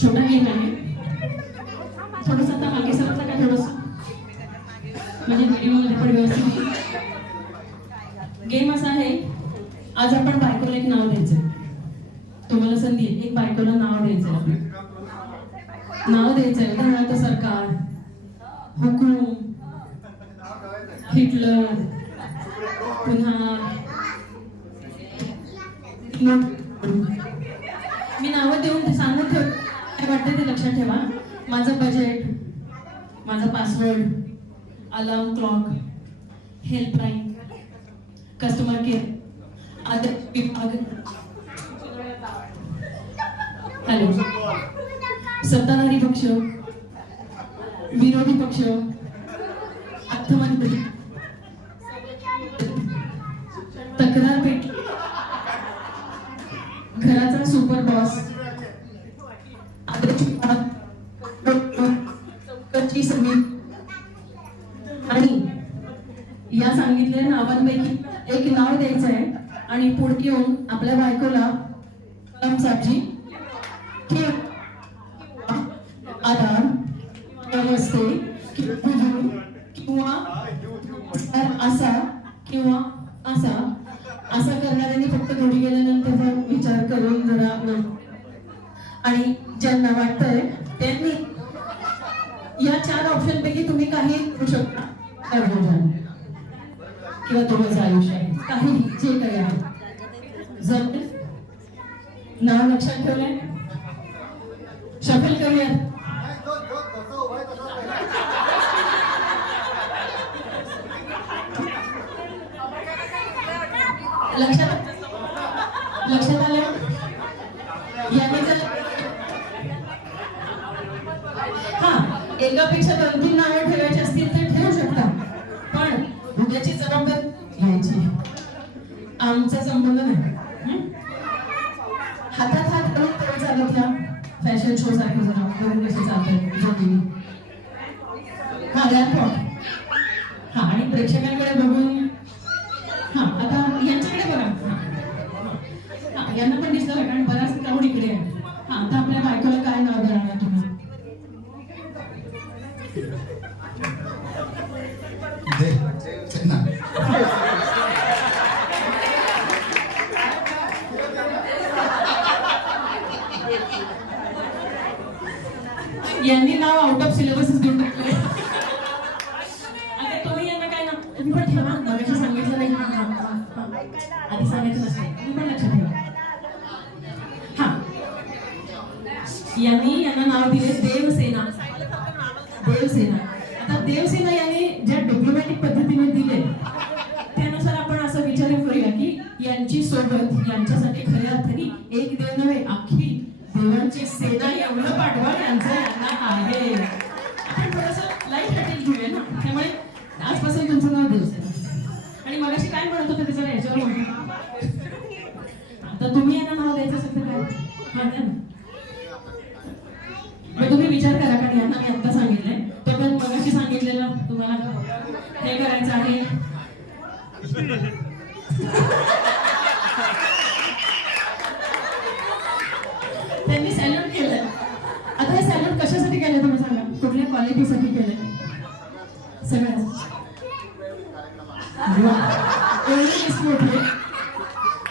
छोटा गेम आहे, थोडंसं आता मागे सरकता का थोडंसं, म्हणजे व्हिडिओमध्ये पण व्यवस्थित. गेम असा आहे, आज आपण बायकोला एक नाव द्यायचं. तुम्हाला संधी आहे, एक बायकोला नाव द्यायचं. आपलं नाव द्यायचंय. उदाहरणार्थ सरकार, हुकूम, हिटलर, पुन्हा मी नावं देऊन ते सांगून ठेव, काय वाटतं ते लक्षात ठेवा. माझं बजेट, माझा password, alarm clock, helpline, customer care, आदर विभाग, हॅलो, सत्ताधारी पक्ष, विरोधी पक्ष, अर्थमंत्री, तक्रार पेटी, घराचा सुपर बॉस, चौकशी समिती. आणि या सांगितलेल्या नावांपैकी एक नाव द्यायचं आहे आणि पुढे येऊन आपल्या बायकोला कलम साबजी आधार, नमस्ते किंवा असा किंवा असा असा करणाऱ्यांनी फक्त घरी गेल्यानंतर विचार करून जरा. आणि ज्यांना वाटतंय त्यांनी या 4 ऑप्शन पैकी तुम्ही काही करू शकता. किंवा तुमचं आयुष्य आहे, काही जे काही आहे. जर नाव लक्षात ठेवलंय, शफल करूया. लक्षात आलं. याने जर एकापेक्षा 2-3 नावं ठेवायची असतील तर ठेवू शकता, पण उद्याची जबाबदारी घ्यायची. आमचा संबंध नाही. हातात हात करून पुढे चालत या. फॅशन शो सारखं जरा बघून कसे चालतंय. आणि प्रेक्षकांकडे बघून आता यांच्याकडे बघा. यांना पण दिसलं कारण बराच क्राऊड इकडे आहे. आता आपल्या बायकोला काय नाव देणार तुम्ही? यांनी नाव आउट ऑफ सिलेबसच देऊन टाकलंय. आता तुम्ही यांना काय नाव, तुम्ही पण ठेवा. मगाशी सांगितलं नाही, आधी सांगायचं नसतं, तुम्ही पण लक्षात ठेवा. यांना नाव दिले देवसेना. देवसेना. आता देवसेना यांनी ज्या डिप्लोमॅटिक पद्धतीने दिले त्यानुसार आपण असं विचार करूया की यांची सोबत यांच्यासाठी खऱ्या अर्थाने एक देव नव्हे, अख्खी देवांची सेना एवढं पाठवा यांचं यांना आहे. आपण थोडंसं लाईट हॅटेल घेऊया ना. त्यामुळे आजपासून तुमचं नाव देवसेना. आणि मगाशी काय म्हणत होतं ते जरा याच्यावर म्हणतो. आता तुम्ही यांना नाव द्यायचं असेल तर काय तुम्ही विचार करा. कारण यांना मी आता सांगितलंय तो पण मगाशी सांगितलेलं तुम्हाला हे करायचं आहे. त्यांनी सॅल्यूट केलंय. आता हे सॅल्यूट कशासाठी केलंय तुम्ही सांगा? कुठल्या क्वालिटीसाठी केलंय? सगळ्याच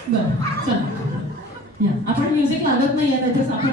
बरं. चला आपण म्युझिक लागत नाही आहे, त्याच्याच आपण